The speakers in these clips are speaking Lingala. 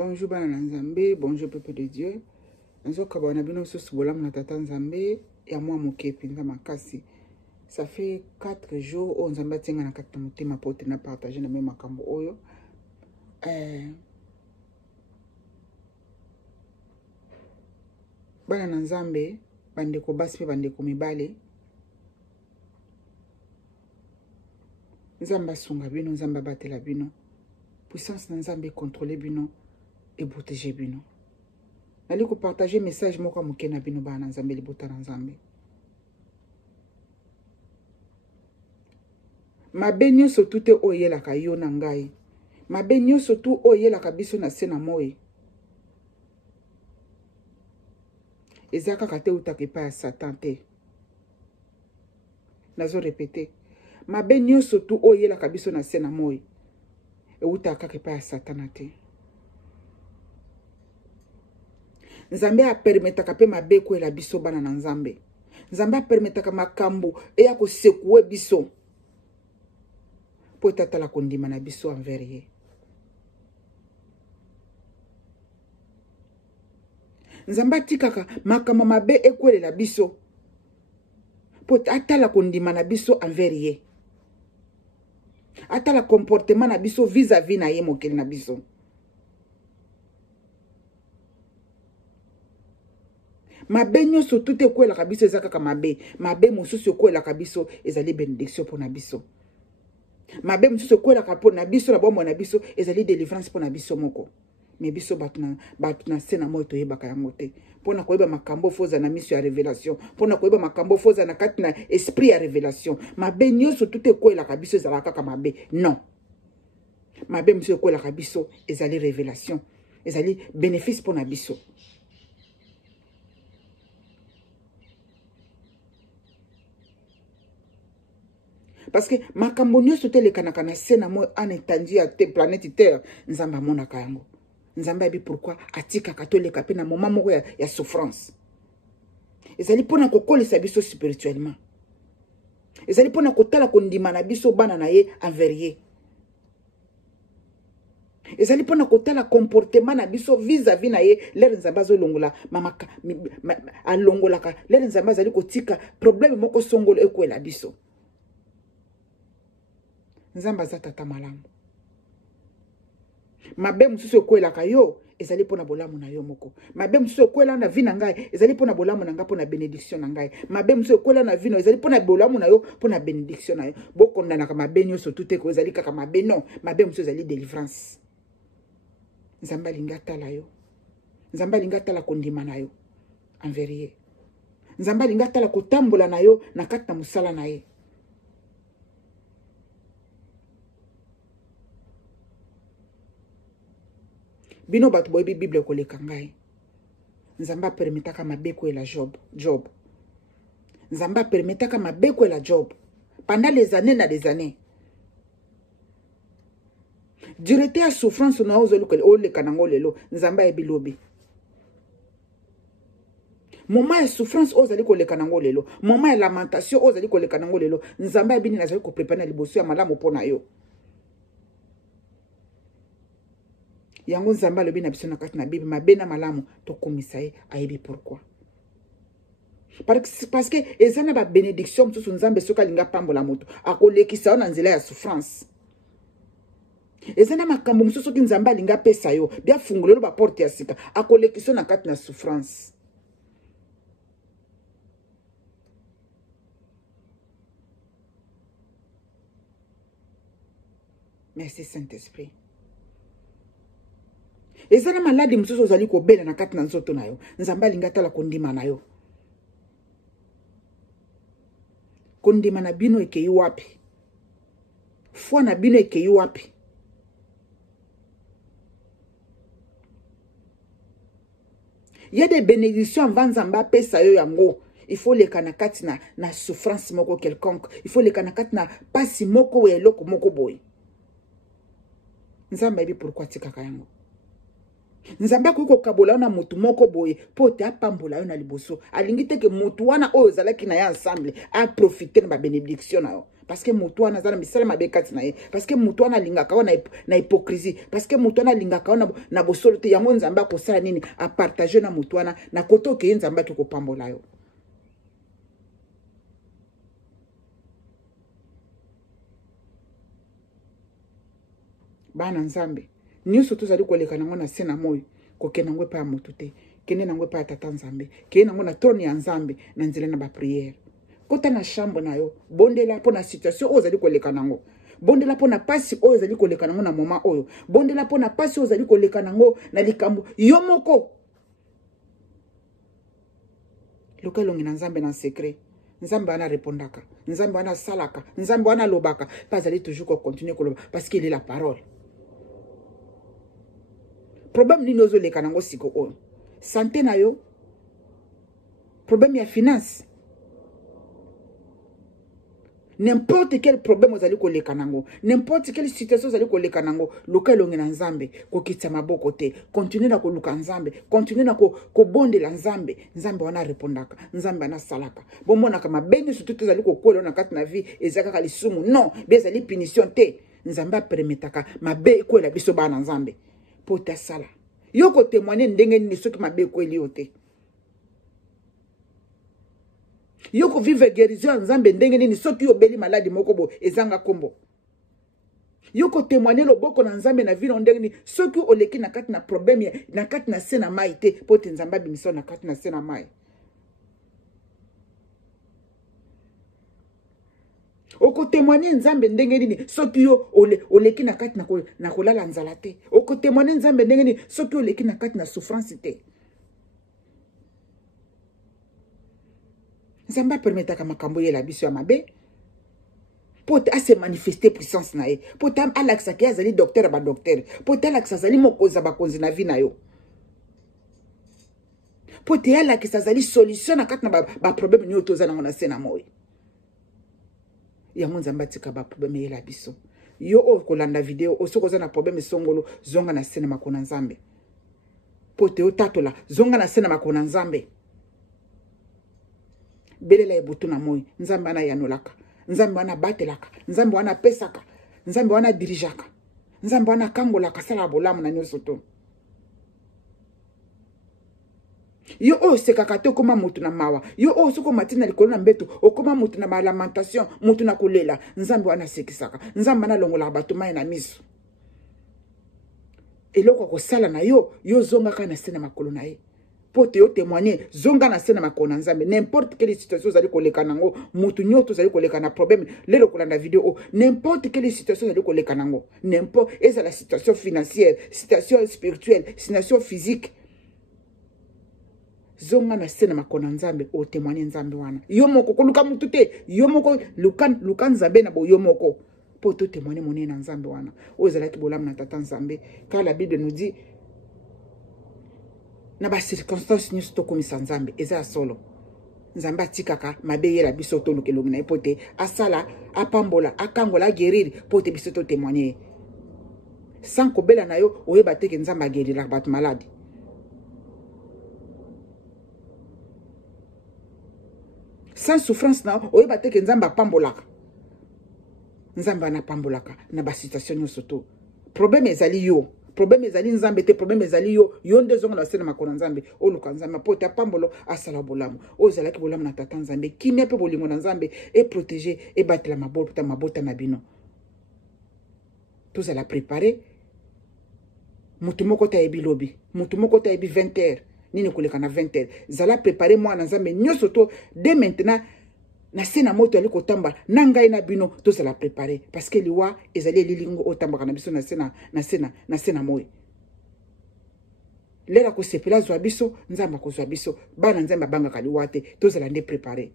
Bonjour bana Nzambe, bonjour peuple de Dieu. Nzo kabana bino sosi bolam na tata Nzambe ya mwa moke pinga makasi. Ça fait 4 jours on Nzambe tinga na kata motema pote na partager na même makambo oyo. Bana Nzambe, bandeko basi pe bandeko mibale. Nzamba sunga bino, Nzamba batela bino. Puissance na Nzambe contrôler bino et protéger bino. Nali ko partager message moko moke na bino bana Nzambe libota na Nzambe. Mabe nyonso tute oyelaka yo na ngai. Mabe nyonso tu oyelaka biso na se na moi. Ezaka kate utake pa ya Satan te. Nazo répéter. Mabe nyonso tu oyelaka biso na se na moi. E utaka ke pa ya Satan te. Nzambe a permetaka pe mabe ko ela biso bana na Nzambe. Nzambe a permetaka makambo e ya ko sekoué biso. Po tata la kondima na biso envers ye. Nzambe atikaka makambo mabe ekwelela biso. Po atala kondima na biso envers ye. Atala comportement na biso vis-à-vis na ye mokeli na biso. Mabe nyonso tout ekwelaka biso ezaka ka mabe. Mabe mosusu ekwelaka biso ezali bénédiction pour na biso. Mabe mosusu ekwelaka pour na biso na bombo na biso ezali délivrance pour na biso moko. Mais biso batu na sena mo toyebaka yango te. Pona koyeba makambo foza na mission ya révélation. Pona koyeba makambo foza na kati na esprit ya révélation. Mabe nyonso tout ekwelaka biso ezalaka ka mabe. Non. Mabe mosusu ekwelaka biso ezali révélation. Ezali bénéfice pour na biso. Parce que makambo nyonso telekanaka na sena mo anetanji ya te planète Terre Nzamba monaka yango. Nzamba yebi pourquoi atika katoleka pe na moment moko ya souffrance. Ezali pona kokolisa biso spirituellement. Ezali pona kotala kondima na biso bana na ye envers ye. Ezali pona kotala comportement na biso vis-à-vis na ye lere Nzamba zo longola mamaka alongolaka lere Nzamba zali kotika problème moko songolo ekwela biso. Nzamba za tata malamu. Mabe mususu ekwelaka yo ezali pona bolamu na yo moko. Mabe mususu ekwela na vie na ngai ezali pona bolamu na ngai pona bénédiction na ngai. Mabe mususu ekwela na vie no ezali pona bolamu na yo pona bénédiction na yo. Bokondana ka mabe nyonso tout eko ezali kaka mabe non. Mabe mususu ezali délivrance. Nzamba lingata la yo. Nzamba lingata la kondima na yo envers ye. Nzamba lingata la kotambola na yo na kati na musala na ye. Bino batu boyebi Bible koleka ngai. Nzamba permetaka mabe ko la Job. Nzamba permetaka mabe ko la Job. Pendant les années na des années. Durete ya souffrance na ozolu kele oleka nango lelo. Nzamba yebi lobi. Moment ya souffrance ozali koleka nango lelo. Moment ya lamentation ozali koleka nango lelo. Nzamba yebi ni nazali ko préparer liboso ya malamu pona yo. Yango Nzamba lobi na biso na kati na Bible mabe na malamu to komisa ye ayebi pourquoi. Parce que ezana ba bénédiction msusu Nzambe soka linga pambola moto akolekisa na nzela ya souffrance. Ezana makambo msusu ki Nzamba linga pesa yo bia fungulelo ba porte ya sika akolekisa na kati na souffrance. Merci Saint-Esprit. Ezana maladi msusu ozali kobela na kati na nzoto na yo. Nzamba lingata la kondima na yo. Kondima na bino ekei wapi? Foi na bino ekei wapi? Il y a des bénédictions avant Nzamba pesa yo yango. Il faut les kanakati na souffrance moko quelconque. Il faut les kanakati na pasi moko we eloko moko boy. Nzamba yebi pourquoi tikaka yango. Nzamba ko kabola na mutu moko boye pote apambola yo na liboso alingi te ke mutu wana oyo zalaki na ya ensemble a profiter na ba bénédiction na yo parce que moto wana zana misala mabekati na ye, parce que moto wana lingaka wana na hypocrisie, parce que moto wana lingaka wana na bosolo te yango nzamba ko sala nini a partager na moto wana na koto ke nzamba ki ko pambola yo. Bana nzambe nyuso tozali koleka nango na se na moyo kokenda ngwe pa ya motu te, kende nango pa ya tata nzambe, kende nango na trône ya nzambe na nzela na ba prière. Kota na chambre na yo bondela po na situation ozali koleka nango, bondela po na pasi oyo ozali koleka nango na moment oyo, bondela po na pasi oyo ozali koleka nango na likambo yo moko. Luka longi na nzambe na secret, nzambe wana répondaka, nzambe wana salaka, nzambe wana lobaka, pas aller toujours continuer koloba parce qu'il est la parole. Problème ni nozo leka nango siko oyo, santé na yo, problème ya finance, n'importe quel problème ozali koleka nango, n'importe quelle situation ozali koleka nango, luka longi na nzambe kokitsa maboko te, continue na koluka nzambe, continue na kobondela nzambe, nzambe wana répondaka, nzambe wana salaka. Bomona kama bende surtout ozali kokola na kati na vie ezaka ka lisumu, non, bezali punition te, nzambe permetaka mabe ekwela biso bana nzambe. Pota sala. Yoko témoigner ndenge ni soki mabe ekweli yo te. Yoko vive guérison nzambe ndenge ni soki yo beli maladi moko bo ezanga kombo. Yoko témoigner loboko na nzambe na vie ndenge ni soki oleki na kati na problème na kati na sena mai te pote nzamba bimiso na kati na sena mai. Oko témoigner nzambe ndenge nini soki yo oleki na kati na kolala nzala te. Oko témoigner nzambe ndenge nini soki oleki na kati na souffrance te. Nzamba permetaka makambo yela biso ya mabe pote ase manifester puissance na ye, pote alakisa ke azali docteur ba docteur, pote alakisa azali mokoza bakonzi na vie na yo, pote alakisa azali solution na kati na ba problème nyo toza nango na se na moyo. Yango nzamba tika ba problème yela biso. Yo o kolanda video osoko za na problème songolo zonga na se na makona nzambe. Pote o tatola zonga na se na makona nzambe. Belela ebutu na moyo, nzambe wana yanolaka, nzambe wana batelaka, nzambe wana pesaka, nzambe wana dirijaka, nzambe wana kangolaka sala bolamu na nyonso to. Yo o sekaka te okoma mutu na mawa, yo o soko matina likolo na mbeto okoma mutu na lamentation, mutu na kolela, nzambe wana sekisaka, nzambe wana longola bato mai na miso. Eloko kosala na yo zongaka na se na makolo na ye. Pote yo témoigner zonga na se na makona nzambe, n'importe quelle situation zali koleka nango, mutu nyoto zali koleka na problème lelo kolanda vidéo, n'importe quelle situation zali koleka nango, n'importe eza la situation financière, situation spirituelle, situation physique, zonga na se na makona nzambe o témoigner nzambe wana. Yo moko koluka mutu te, yo moko lukan nzambe na bo yo moko. Poto témoigner monene na nzambe wana. O ezalaki bolamu na tata nzambe, car la Bible nous dit na ba circonstance nyuso to komisa nzambe eza solo. Nzamba tikaka mabe yela biso to lukelongi na pote asala apambola akangola guérir pote biso to témoigner. Sans kobela na yo oyeba te ke nzamba guérir la bat malade. Sans souffrance na oyeba te ke nzamba pambolaka. Nzamba na pambolaka na ba situation nyuso to. Problème ezali yo. Problème ezali nzambe te, problème ezali yo ndezonga na sena makona nzambe oluka nzambe pote apambolo asala bolamu ozalaki bolamu na tata nzambe kimia pe bolingo na nzambe et protéger et battre la mabota na bino. Tozala préparer mutu moko ta yebi lobi, mutu moko ta yebi 20h nini koleka na 20h zala préparer moi na nzambe nyoso to dès maintenant na sena moto ali kotamba na ngai na bino tozala préparer parce que liwa ezali lilingo otambaka na biso na sena moyo. Lera ko sepela zwa biso nzamba ko zwa biso bana nzamba bangaka liwa te tozala nde préparer.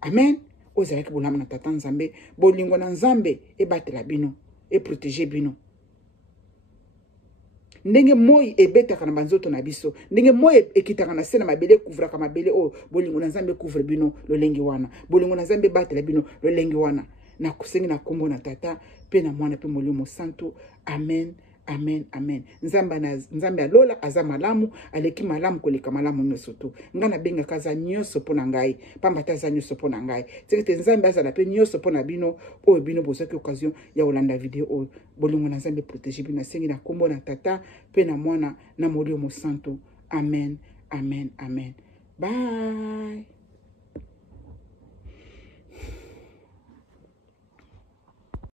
Amen. Ozala ki bolamu na tata nzambe bolingo na nzambe e batela bino e protéger bino. Ndenge moi ebetaka na banzoto na biso, ndenge moi ekitaka na sena mabele couvraka mabele o bolingo na nzambe couvre bino lolengi wana, bolingo na nzambe batela bino lolengi wana. Na kusengi na kombo na tata pe na mwana pe molimo santo. Amen. amen amen. Nzambe alola aza malamu, aleki malamu koleka malamu nyonso tu. Nga na benga kaza nyonso pona ngai, pamba ta za nyonso pona ngai. Sekete nzambe azala pe nyonso pona bino, oyo bino bozaki occasion ya olanda video oyo. Bolingo na nzambe protege bino sengi na kombo na tata pe na mwana na molio mosanto. Amen amen amen. Bye.